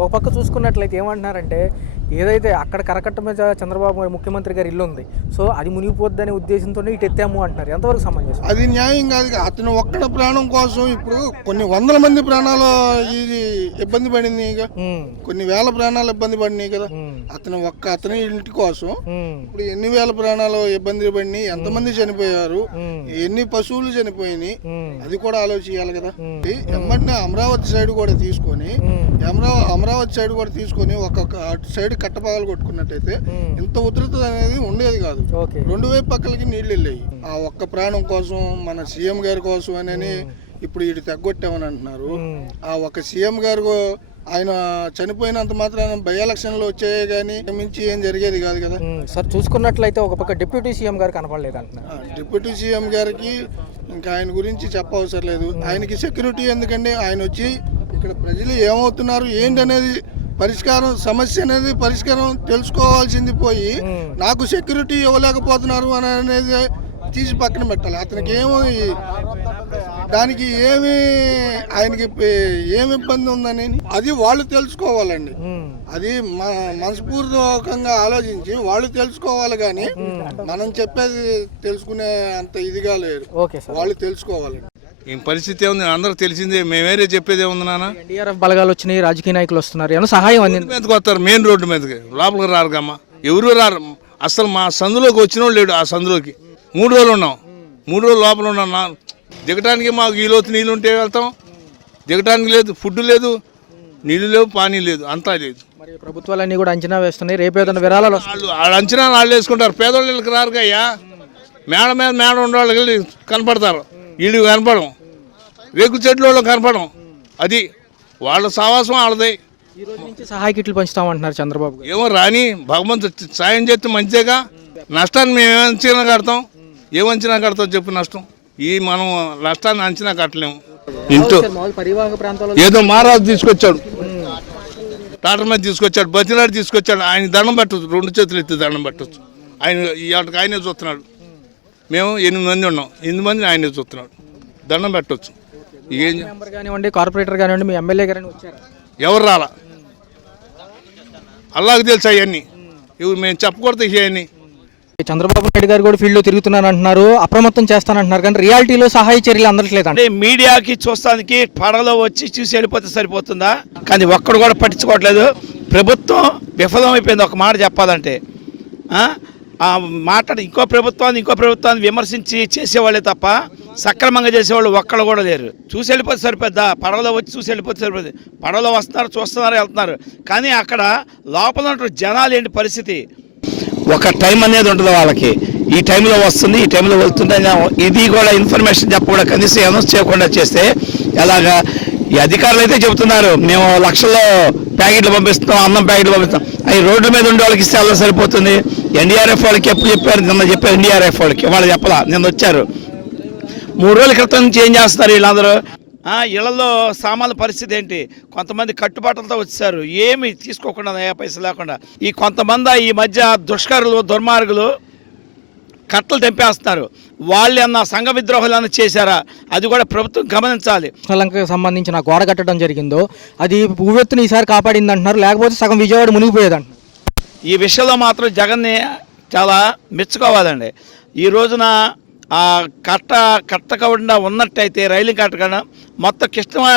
ఒక పక్క చూసుకున్నట్లయితే ఏమంటున్నారంటే ఏదైతే అక్కడ కరకట్ట మీద చంద్రబాబు ముఖ్యమంత్రి గారి ఇల్లు ఉంది, సో అది మునిగిపోద్దనే ఉద్దేశంతో ఇటు ఎత్తాము అంటున్నారు. ఎంతవరకు సమంజసం? అది న్యాయం కాదు. అతను ఒక్కడ ప్రాణం కోసం ఇప్పుడు కొన్ని వందల మంది ప్రాణాలు ఇది ఇబ్బంది పడింది, కొన్ని వేల ప్రాణాలు ఇబ్బంది పడినాయి కదా. అతని ఇంటి కోసం ఇప్పుడు ఎన్ని వేల ప్రాణాలు ఇబ్బంది పడినాయి, ఎంతమంది చనిపోయారు, ఎన్ని పశువులు చనిపోయినాయి, అది కూడా ఆలోచించాలి కదా. ఎమ్మటినే అమరావతి సైడ్ కూడా తీసుకొని ఒక్కొక్క అటు సైడ్ కట్టపగలు కొట్టుకున్నట్టయితే ఇంత ఉధృత అనేది ఉండేది కాదు. రెండు వైపు పక్కలకి నీళ్లు వెళ్ళాయి. ఆ ఒక్క ప్రాణం కోసం, మన సీఎం గారి కోసం అని ఇప్పుడు ఇటు తగ్గొట్టామని అంటున్నారు. ఆ ఒక్క సీఎం గారు ఆయన చనిపోయినంత మాత్రాన బై ఎలక్షన్లు వచ్చాయే కానీ మించి ఏం జరిగేది కాదు కదా. సార్ చూసుకున్నట్లయితే ఒక పక్క డిప్యూటీ సీఎం గారు కనపడలేదు అంటున్నారు. డిప్యూటీ సీఎం గారికి ఇంకా ఆయన గురించి చెప్పవసరం లేదు. ఆయనకి సెక్యూరిటీ ఎందుకండి? ఆయన వచ్చి ఇక్కడ ప్రజలు ఏమవుతున్నారు ఏంటనేది సమస్య అనేది పరిష్కారం తెలుసుకోవాల్సింది పోయి నాకు సెక్యూరిటీ ఇవ్వలేకపోతున్నారు అనేది తీసి పక్కన పెట్టాలి. అతనికి దానికి ఆయనకి ఏమి ఇబ్బంది ఉందని అది వాళ్ళు తెలుసుకోవాలండి. అది మనస్ఫూర్తికంగా ఆలోచించి వాళ్ళు తెలుసుకోవాలి, కానీ మనం చెప్పేది తెలుసుకునే అంత ఇదిగా లేదు. వాళ్ళు తెలుసుకోవాలి. ఏం పరిస్థితి ఉంది అందరూ తెలిసిందే, మేమేరే చెప్పేది ఏముంది నాన్న. ఎన్డీఆర్ఎఫ్ బలగాలు వచ్చినాయి, రాజకీయ నాయకులు వస్తున్నారు, ఏమన్నా సహాయం మీదకి వస్తారు, మెయిన్ రోడ్డు మీదకి లోపలికి రారు కమ్మా, ఎవరు రారు. అసలు మా సందులోకి వచ్చిన వాళ్ళు లేడు. ఆ సందులోకి 3 రోజులు ఉన్నాం, 3 రోజులు లోపల ఉన్నాం. దిగటానికి మాకు ఈ లోతు నీళ్ళు ఉంటే వెళ్తాం, దిగటానికి లేదు, ఫుడ్ లేదు, నీళ్ళు లేవు, పానీ లేదు, అంతా లేదు. మరి ప్రభుత్వాలన్నీ కూడా అంచనా వేస్తున్నాయి, రేపు ఏదైనా విరాళాలు వాళ్ళు అంచనా వాళ్ళు వేసుకుంటారు. పేదోళ్ళకి రారుగా అయ్యా, మేడ మీద మేడ ఉండేవాళ్ళకి కనపడతారు, వీళ్ళు కనపడం, రేకు చెట్లు వాళ్ళు కనపడం. అది వాళ్ళ సావాసం వాళ్ళదే. ఈ రోజు నుంచి సహాయ కిట్లు పంచుతామంటున్నారు చంద్రబాబు. ఏమో రాని, భగవంతు సాయం చేస్తే మంచిదేగా. నష్టాన్ని మేము ఏమంచనా కడతాం? ఏమంచనా కడతాం చెప్పు నష్టం? మనం నష్టాన్ని అంచనా కట్టలేము. ఇంట్లో పరివాహక ప్రాంతాల్లో ఏదో మహారాజు తీసుకొచ్చాడు, టాటర్ మీద తీసుకొచ్చాడు, బతినాడు తీసుకొచ్చాడు. ఆయన దండం పెట్టచ్చు, 2 చేతులు ఎత్తి దండం పెట్టచ్చు. ఆయనే చూస్తున్నాడు. మేము 8 మంది ఉన్నాం, 8 మందిని ఆయనే చూస్తున్నాడు, దండం పెట్టవచ్చు. కానివ్వండి, కార్పొరేటర్ కానివ్వండి, మీ ఎమ్మెల్యే గారిని వచ్చారు, ఎవరు రాలా? అల్లాకు తెలుసు అవన్నీ, మేము చెప్పకూడదు ఇవన్నీ. చంద్రబాబు నాయుడు గారు కూడా ఫీల్డ్లో తిరుగుతున్నాను అంటున్నారు, అప్రమత్తం చేస్తానంటున్నారు, కానీ రియాలిటీలో సహాయ చర్యలు అందట్లేదు. అంటే మీడియాకి చూస్తానికి పడవలో వచ్చి చూసి వెళ్ళిపోతే సరిపోతుందా? కానీ ఒక్కడు కూడా పట్టించుకోవట్లేదు. ప్రభుత్వం విఫలమైపోయింది. ఒక మాట చెప్పాలంటే ఇంకో ప్రభుత్వాన్ని విమర్శించి చేసేవాళ్ళే తప్ప సక్రమంగా చేసేవాళ్ళు ఒక్కళ్ళు కూడా లేరు. చూసి వెళ్ళిపోతే సరిపోద్దా? పడవలో వచ్చి చూసి వెళ్ళిపోతే సరిపోద్ది. పడవలో వస్తున్నారు, చూస్తున్నారు, వెళ్తున్నారు, కానీ అక్కడ లోపల ఉన్న జనాలు ఏంటి పరిస్థితి? ఒక టైం అనేది ఉంటుంది వాళ్ళకి. ఈ టైంలో వస్తుంది, ఈ టైంలో వెళ్తుంది, ఇది కూడా ఇన్ఫర్మేషన్ చెప్పకుండా కనీసం అనౌన్స్ చేయకుండా చేస్తే ఎలాగా? ఈ అధికారులు అయితే చెబుతున్నారు మేము లక్షల్లో ప్యాకెట్లు పంపిస్తాం, అన్నం ప్యాకెట్లు పంపిస్తాం. అవి రోడ్ల మీద ఉండే వాళ్ళకి ఇస్తే అలా సరిపోతుంది. ఎన్డీఆర్ఎఫ్ వాళ్ళకి ఎప్పుడు చెప్పారు? నిన్న చెప్పారు ఎన్డీఆర్ఎఫ్ వాళ్ళకి, వాళ్ళు చెప్పలా, నిన్న వచ్చారు. 3 రోజుల క్రితం నుంచి ఏం చేస్తున్నారు వీళ్ళందరూ? ఇళ్లలో సామాన్ల పరిస్థితి ఏంటి? కొంతమంది కట్టుబాట్లతో వచ్చారు, ఏమి తీసుకోకుండా, ఏ పైసలు లేకుండా. ఈ కొంతమంది ఈ మధ్య దుర్మార్గులు కట్టలు తెంపేస్తున్నారు. వాళ్ళు అన్న సంఘ విద్రోహాలు అన్న చేశారా? అది కూడా ప్రభుత్వం గమనించాలి. శ్రీలంకకు సంబంధించిన గోడ కట్టడం జరిగిందో అది భూవెత్తుని ఈసారి కాపాడింది అంటున్నారు, లేకపోతే సగం విజయవాడ మునిగిపోయేదంట. ఈ విషయంలో మాత్రం జగన్ని చాలా మెచ్చుకోవాలండి. ఈ రోజున కట్టకుండా ఉన్నట్టయితే రైలు కట్టకుండా మొత్తం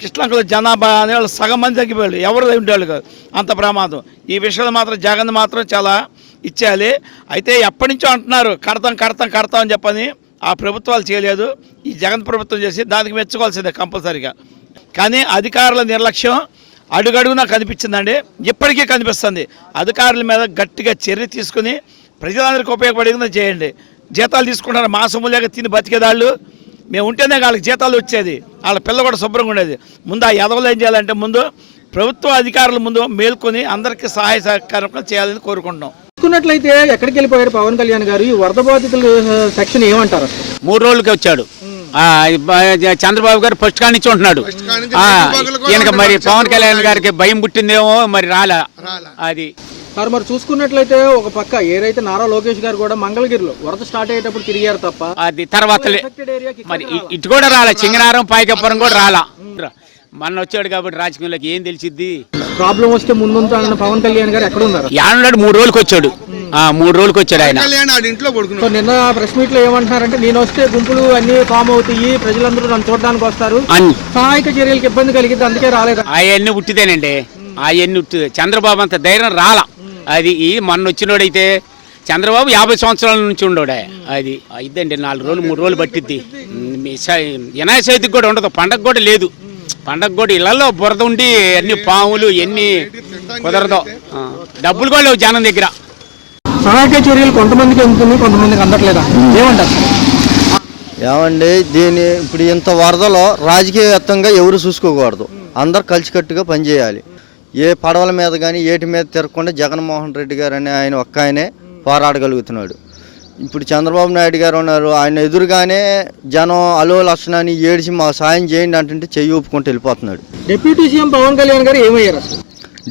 కృష్ణలంకలో జనాభా అనేవాళ్ళు సగం మంది తగ్గిపోయాడు, ఎవరు ఉండేవాళ్ళు కాదు. అంత ప్రమాదం. ఈ విషయంలో మాత్రం జగన్ మాత్రం చాలా ఇచ్చేయాలి. అయితే ఎప్పటి నుంచో అంటున్నారు కడతాం అని చెప్పని, ఆ ప్రభుత్వాలు చేయలేదు. ఈ జగన్ ప్రభుత్వం చేసి దానికి మెచ్చుకోవాల్సిందే కంపల్సరీగా. కానీ అధికారుల నిర్లక్ష్యం అడుగడుగునా కనిపించిందండి, ఇప్పటికీ కనిపిస్తుంది. అధికారుల మీద గట్టిగా చర్య తీసుకుని ప్రజలందరికీ ఉపయోగపడేది చేయండి. జీతాలు తీసుకుంటారు, మాసము లేక తిని బతికేదాళ్ళు. మేము ఉంటేనే వాళ్ళకి జీతాలు వచ్చేది, వాళ్ళ పిల్ల కూడా శుభ్రంగా ఉండేది. ముందు ఆ ఎదవలు ఏం చేయాలంటే ముందు ప్రభుత్వ అధికారుల ముందు మేల్కొని అందరికీ సహాయ సహకారం చేయాలని కోరుకుంటున్నాం. చూసుకున్నట్లయితే ఎక్కడికి వెళ్ళిపోయారు పవన్ కళ్యాణ్ గారు? ఈ వరద బాధితుల సెక్షన్ ఏమంటారు? 3 రోజులకి వచ్చాడు చంద్రబాబు గారు, ఫస్ట్ కాడి నుంచి ఉంటున్నాడు. ఈయనక మరి పవన్ కళ్యాణ్ గారికి భయం పుట్టిందేమో, మరి రాలా అది. సార్ మరి చూసుకున్నట్లయితే ఒక పక్క ఏదైతే నారా లోకేష్ గారు కూడా మంగళగిరిలో వరద స్టార్ట్ అయ్యేటప్పుడు తిరిగారు తప్ప అది తర్వాత మరి ఇటు కూడా రాలా, చింగనారం పాయకపురం కూడా రాలా. మొన్న వచ్చాడు కాబట్టి రాజకీయంలోకి ఏం తెలిసిద్ది. ప్రాబ్లం వస్తే ముందుంటానన్న పవన్ కళ్యాణ్ గారు ఎక్కడ ఉన్నారు? యాడున్నాడు 3 రోజులకి వచ్చాడు. 3 రోజులకి వచ్చాడు ఆయన. సో నిన్న ప్రెస్ మీట్ లో ఏమంటున్నారంటే నేను వస్తే గుంపులు అన్ని ఫామ్ అవుతాయి, ప్రజలందరూ నన్ను చూడడానికి వస్తారు, సహాయక చర్యలకు ఇబ్బంది కలిగిద్ది, అందుకే రాలేదు. అవన్నీ ఉట్టిదేనండి, అవన్నీ ఉట్టిదే. చంద్రబాబు అంత ధైర్యం రాలా. అది మొన్న వచ్చినోడైతే చంద్రబాబు 50 సంవత్సరాల నుంచి ఉండోడే. అది అయిద్దండి 4 రోజులు 3 రోజులు పట్టిద్ది. వినాయక చవితికి కూడా ఉండదు, పండగ కూడా లేదు. పండగ కూడా ఇళ్లలో బురద ఉండి అన్ని పాములు ఎన్ని కుదరదు. డబ్బులు కూడా లేవు జనం దగ్గర. సహాయక చర్యలు కొంతమందికి అందుతుంది, కొంతమందికి అందట్లేదా, ఏమంటారు? ఏమండి దీని ఇప్పుడు ఇంత వరదలో రాజకీయవేత్తంగా ఎవరు చూసుకోకూడదు, అందరు కలిసికట్టుగా పనిచేయాలి. ఏ పడవల మీద కానీ ఏటి మీద తిరగకుండా జగన్మోహన్ రెడ్డి గారు అనే ఆయన ఒక్క ఆయనే పోరాడగలుగుతున్నాడు. ఇప్పుడు చంద్రబాబు నాయుడు గారు ఉన్నారు, ఆయన ఎదురుగానే జనం అలో లక్షణాన్ని ఏడిచి మాకు సాయం చేయండి అంటే చెయ్యి ఊపుకుంటూ వెళ్ళిపోతున్నాడు. డిప్యూటీ సీఎం పవన్ కళ్యాణ్ గారు ఏమయ్యారు అసలు?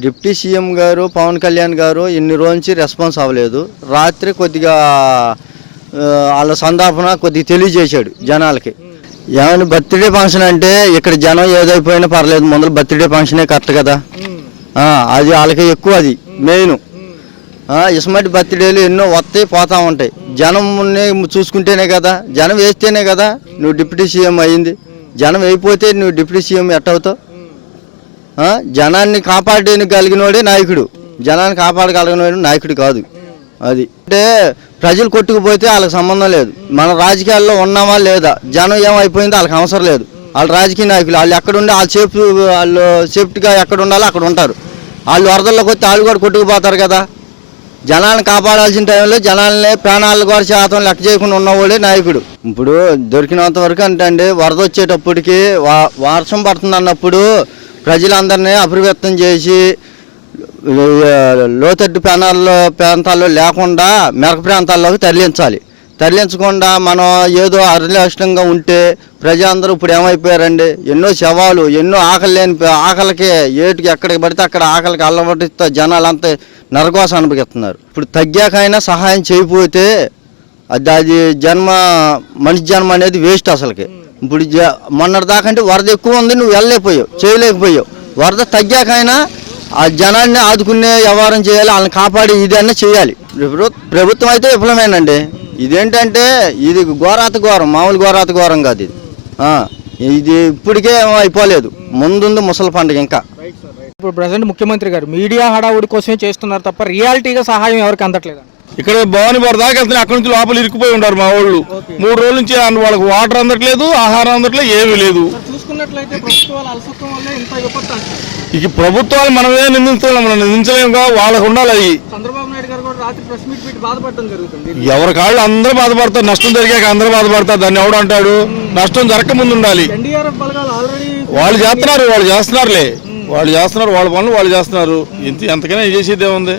డిప్యూటీ సీఎం గారు పవన్ కళ్యాణ్ గారు ఇన్ని రోజు నుంచి రెస్పాన్స్ అవ్వలేదు. రాత్రి కొద్దిగా వాళ్ళ సందాపన కొద్దిగా తెలియజేశాడు జనాలకి. ఏమైనా బర్త్డే ఫంక్షన్ అంటే ఇక్కడ జనం ఏదైపోయినా పర్లేదు, ముందర బర్త్డే ఫంక్షనే కరెక్ట్ కదా. అది వాళ్ళకి ఎక్కువ, అది మెయిన్. ఇస్మటి బర్త్డేలు ఎన్నో వస్తాయి పోతా ఉంటాయి. జనం చూసుకుంటేనే కదా, జనం వేస్తేనే కదా నువ్వు డిప్యూటీ సీఎం అయ్యింది. జనం అయిపోతే నువ్వు డిప్యూటీ సీఎం ఎట్టవుతావు? జనాన్ని కాపాడగలిగినోడే నాయకుడు, జనాన్ని కాపాడగలిగినోడు నాయకుడు కాదు. అది అంటే ప్రజలు కొట్టుకుపోతే వాళ్ళకి సంబంధం లేదు. మన రాజకీయాల్లో ఉన్నామా లేదా, జనం ఏమైపోయిందో వాళ్ళకి అవసరం లేదు. వాళ్ళు రాజకీయ నాయకులు, వాళ్ళు ఎక్కడుండి వాళ్ళు సేఫ్టీగా ఎక్కడ ఉండాలో అక్కడ ఉంటారు. వాళ్ళు వరదల్లోకి వస్తే వాళ్ళు కూడా కొట్టుకుపోతారు కదా. జనాలను కాపాడాల్సిన టైంలో జనాలని ప్రాణాలు కూడా శాతం లెక్క చేయకుండా ఉన్నవాడే నాయకుడు. ఇప్పుడు దొరికినంత వరకు అంటే వరద వచ్చేటప్పటికి వర్షం పడుతుంది అన్నప్పుడు ప్రజలందరినీ అప్రమత్తం చేసి లోతట్టు ప్రాంతాల్లో లేకుండా మెరక ప్రాంతాల్లోకి తరలించకుండా మనం ఏదో అర్లష్టంగా ఉంటే ప్రజలందరూ ఇప్పుడు ఏమైపోయారండి, ఎన్నో శవాలు, ఎన్నో ఆకలికి ఏటికి ఎక్కడికి పడితే అక్కడ ఆకలికి అల్లబడితో జనాలంతా నరకోసం అనుభవిస్తున్నారు. ఇప్పుడు తగ్గాకైనా సహాయం చేయకపోతే అది మనిషి జన్మ అనేది వేస్ట్ అసలుకి. ఇప్పుడు మొన్నటి దాకంటే వరద ఎక్కువ ఉంది, నువ్వు వెళ్ళలేకపోయావు, చేయలేకపోయావు. వరద తగ్గాకైనా ఆ జనాన్ని ఆదుకునే వ్యవహారం చేయాలి, వాళ్ళని కాపాడి ఇదన్నా చేయాలి. ప్రభుత్వం అయితే విఫలమేనండి. ఇదేంటంటే ఇది ఘోరాతి ఘోరం, మామూలు ఘోరాతి ఘోరం కాదు ఇది. ఇది ఇప్పటికే అయిపోలేదు, ముందుంది ముసలి పండుగ ఇంకా. ఇప్పుడు ప్రజెంట్ ముఖ్యమంత్రి గారు మీడియా హడావుడి కోసమే చేస్తున్నారు తప్ప రియాలిటీగా సహాయం ఎవరికి అందట్లేదు. ఇక్కడ భవానీ బార్ దాకా వెళ్తే అక్కడి నుంచి లోపల ఇరుక్కుపోయి ఉంటారు మా వాళ్ళు. 3 రోజుల నుంచి వాళ్ళకి వాటర్ అందట్లేదు, ఆహారం అందట్లేదు, ఏమీ లేదు. చూసుకున్నట్లయితే ప్రభుత్వాల అలసత్వం వల్ల ఇంత విపత్తు అంటారు. ఇక ప్రభుత్వాలు మనమే నిందించలేము, మనం నిందించలేముగా, వాళ్ళకు ఉండాలి. అవి చంద్రబాబు నాయుడు గారు కూడా రాత్రి ప్రెస్ మీట్ పెట్టి బాధపడటం జరుగుతుంది. ఎవరి కాళ్ళు అందరూ బాధపడతారు, నష్టం జరిగాక అందరూ బాధపడతారు. దాన్ని ఎవడు అంటాడు? నష్టం జరగక ముందు ఉండాలి. ఎన్డీఆర్ఎఫ్ బలగాలు ఆల్రెడీ వాళ్ళు చేస్తున్నారు, వాళ్ళు చేస్తున్నారు వాళ్ళ పనులు వాళ్ళు చేస్తున్నారు. ఎంతకైనా చేసేది ఏముంది?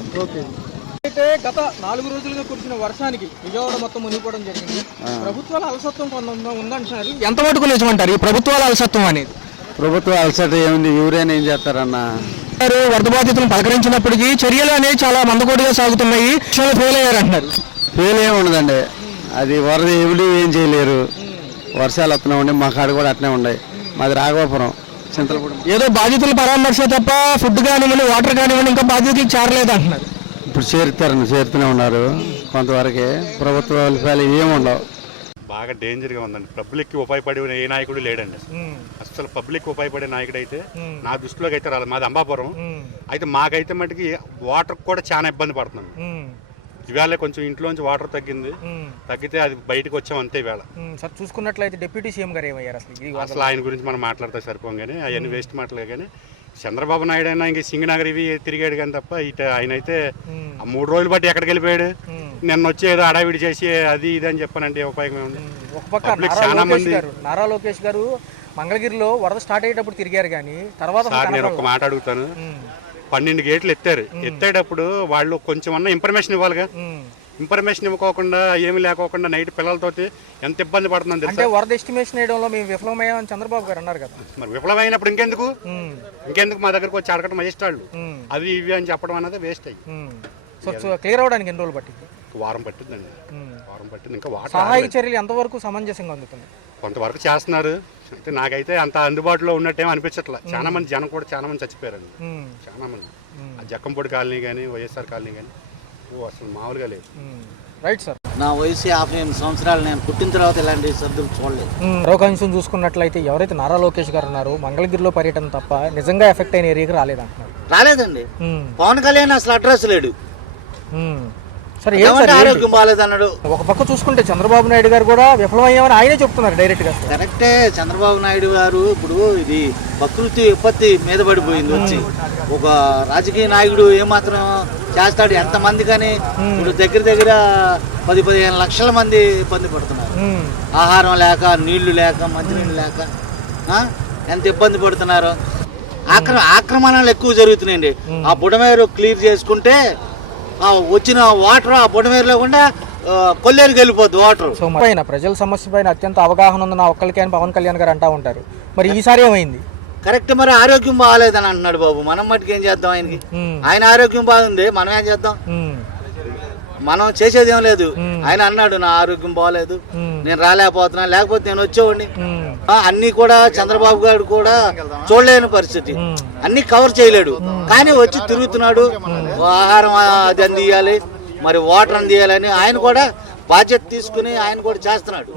అయితే గత 4 రోజులుగా కురిసిన వర్షానికి విజయవాడ మొత్తం మునిగిపోవడం జరిగింది. ప్రభుత్వాల అలసత్వం ఉందంటున్నారు, ఎంత మటుకు నిజమంటారు ఈ ప్రభుత్వాల అలసత్వం అనేది? ప్రభుత్వం అలసట ఏముంది, ఎవరైనా ఏం చేస్తారన్న. వరద బాధితులను పలకరించినప్పటికీ చర్యలు అనేవి చాలా మందకోడిగా సాగుతున్నాయి, ఫెయిల్ అయ్యారంటున్నారు. ఫెయిల్ ఏమి ఉండదండి, అది వరద ఎవరు ఏం చేయలేరు. వర్షాలు వస్తూనే ఉండే, మా కాడ కూడా అట్నే ఉన్నాయి. మాది రాఘవాపురం, చింతలపూడి. ఏదో బాధితుల పరామర్శ తప్ప ఫుడ్ కానివ్వండి, వాటర్ కానివ్వండి ఇంకా బాధితులకు చేరలేదు అంటున్నారు. ఇప్పుడు చేరుతూనే ఉన్నారు కొంతవరకే. ప్రభుత్వ ఫలితాలు ఏముండవు. బాగా డేంజర్గా ఉందండి. పబ్లిక్కి ఉపయోగపడే ఏ నాయకుడు లేడండి. అసలు పబ్లిక్ ఉపయోగపడే నాయకుడు అయితే నా దృష్టిలోకి అయితే రాలేదు. మాది అంబాపురం అయితే మాకైతే మటుకి వాటర్ కూడా చాలా ఇబ్బంది పడుతున్నాం. ఇవాళ కొంచెం ఇంట్లోంచి వాటర్ తగ్గితే అది బయటకు వచ్చాం అంతే. ఇవాళ సార్ చూసుకున్నట్లయితే డిప్యూటీ సీఎం గారు ఏమయ్యారు అసలు ఆయన గురించి మనం మాట్లాడితే సరిపోం కానీ అవన్నీ వేస్ట్ మాటలే. కానీ చంద్రబాబు నాయుడు అయినా ఇంక సింగనగర్ ఇవి తిరిగాడు కానీ తప్ప ఆయన అయితే 3 రోజులు బట్టి ఎక్కడికి వెళ్ళిపోయాడు. నిన్న వచ్చి ఏదో అడావిడి చేసి అది ఇది అని చెప్పానంటే ఉపయోగం ఏముంది? ఒక పక్క నారా లోకేష్ గారు మంగళగిరిలో వరద స్టార్ట్ అయ్యేటప్పుడు తిరిగారు కానీ తర్వాత నేను ఒక మాట అడుగుతాను. 12 గేట్లు ఎత్తేటప్పుడు వాళ్ళు కొంచెం అన్న ఇన్ఫర్మేషన్ ఇవ్వాలిగా. ఇన్ఫర్మేషన్ ఇవ్వకోకుండా ఏమి లేకోకుండా నైట్ పిల్లలతో ఎంత ఇబ్బంది పడుతుంది అంటే వరద ఎస్టిమేషన్ వేయడంలో మేము విఫలమయ్యామని చంద్రబాబు గారు అన్నారు కదా. మరి విఫలమైనప్పుడు ఇంకెందుకు మా దగ్గరకు వచ్చి అడగటం మజిస్ట్రాళ్ళు అవి ఇవి అని చెప్పడం అనేది వేస్ట్ అయ్యి. సో క్లియర్ అవడానికి ఎన్ని రోజులు పట్టింది? వారం పట్టిందండి. వారం పట్టింది. ఇంకా సహాయక చర్యలు ఎంతవరకు సమంజసంగా అందుతుంది? కొంతవరకు చేస్తున్నారు. అయితే నాకైతే అంత అందుబాటులో ఉన్నట్టేమో అనిపించట్లా. చాలా మంది జనం కూడా చాలా మంది చచ్చిపోయారండి. చాలా మంది ఆ జక్కంపొడి కాలనీ కానీ వైఎస్ఆర్ కాలనీ కానీ అసలు మామూలుగా లేదు. Right sir. నా వయసు 58 సంవత్సరాలు. నేను పుట్టిన తర్వాత ఇలాంటి సర్దులు చూడలేదు. మరొక అంశం చూసుకున్నట్లయితే ఎవరైతే నారా లోకేష్ గారు ఉన్నారో మంగళగిరిలో పర్యటన తప్ప నిజంగా ఎఫెక్ట్ అయిన ఏరియాకి రాలేదంటున్నారు. రాలేదండి. పవన్ కళ్యాణ్ అసలు అడ్రస్ లేడు. సరే ఆరోగ్యం బాగాలేదన్నాడు. ఒక పక్క చూసుకుంటే చంద్రబాబు నాయుడు గారు కూడా విఫలమయ్యామని ఆయనే చెప్తున్నారు డైరెక్ట్ గా. కరెక్టే. చంద్రబాబు నాయుడు గారు ఇప్పుడు ఇది ప్రకృతి విపత్తి మీద పడిపోయింది వచ్చి. ఒక రాజకీయ నాయకుడు ఏమాత్రం చేస్తాడు? ఎంతమంది కానీ ఇప్పుడు దగ్గర 10-15 లక్షల మంది ఇబ్బంది పడుతున్నారు. ఆహారం లేక, నీళ్లు లేక, మంచినీళ్ళు లేక ఎంత ఇబ్బంది పడుతున్నారు. ఆక్రమణలు ఎక్కువ జరుగుతున్నాయండి. ఆ బుడమేరు క్లియర్ చేసుకుంటే వచ్చిన వాటర్ ఆ బుడమేరు లేకుండా కొల్లేరుకి వెళ్ళిపోద్ది వాటర్. సో పైన ప్రజల సమస్య పైన అత్యంత అవగాహన ఉంది నా ఒక్కరికి అని పవన్ కళ్యాణ్ గారు అంటా ఉంటారు. మరి ఈసారి ఏమైంది? కరెక్ట్. మరి ఆరోగ్యం బాగాలేదని అంటున్నాడు బాబు. మనం మట్టుకు ఏం చేద్దాం? ఆయనకి ఆయన ఆరోగ్యం బాగుంది, మనం ఏం చేద్దాం? మనం చేసేది ఏం లేదు. ఆయన అన్నాడు నా ఆరోగ్యం బాగాలేదు, నేను రాలేకపోతున్నా, లేకపోతే నేను వచ్చేవాడిని. అన్ని కూడా చంద్రబాబు గారు కూడా చూడలేని పరిస్థితి, అన్ని కవర్ చేయలేడు. కానీ వచ్చి తిరుగుతున్నాడు. ఆహారం అది అందియాలి, మరి వాటర్ అందియాలని ఆయన కూడా బాధ్యత తీసుకుని ఆయన కూడా చేస్తున్నాడు.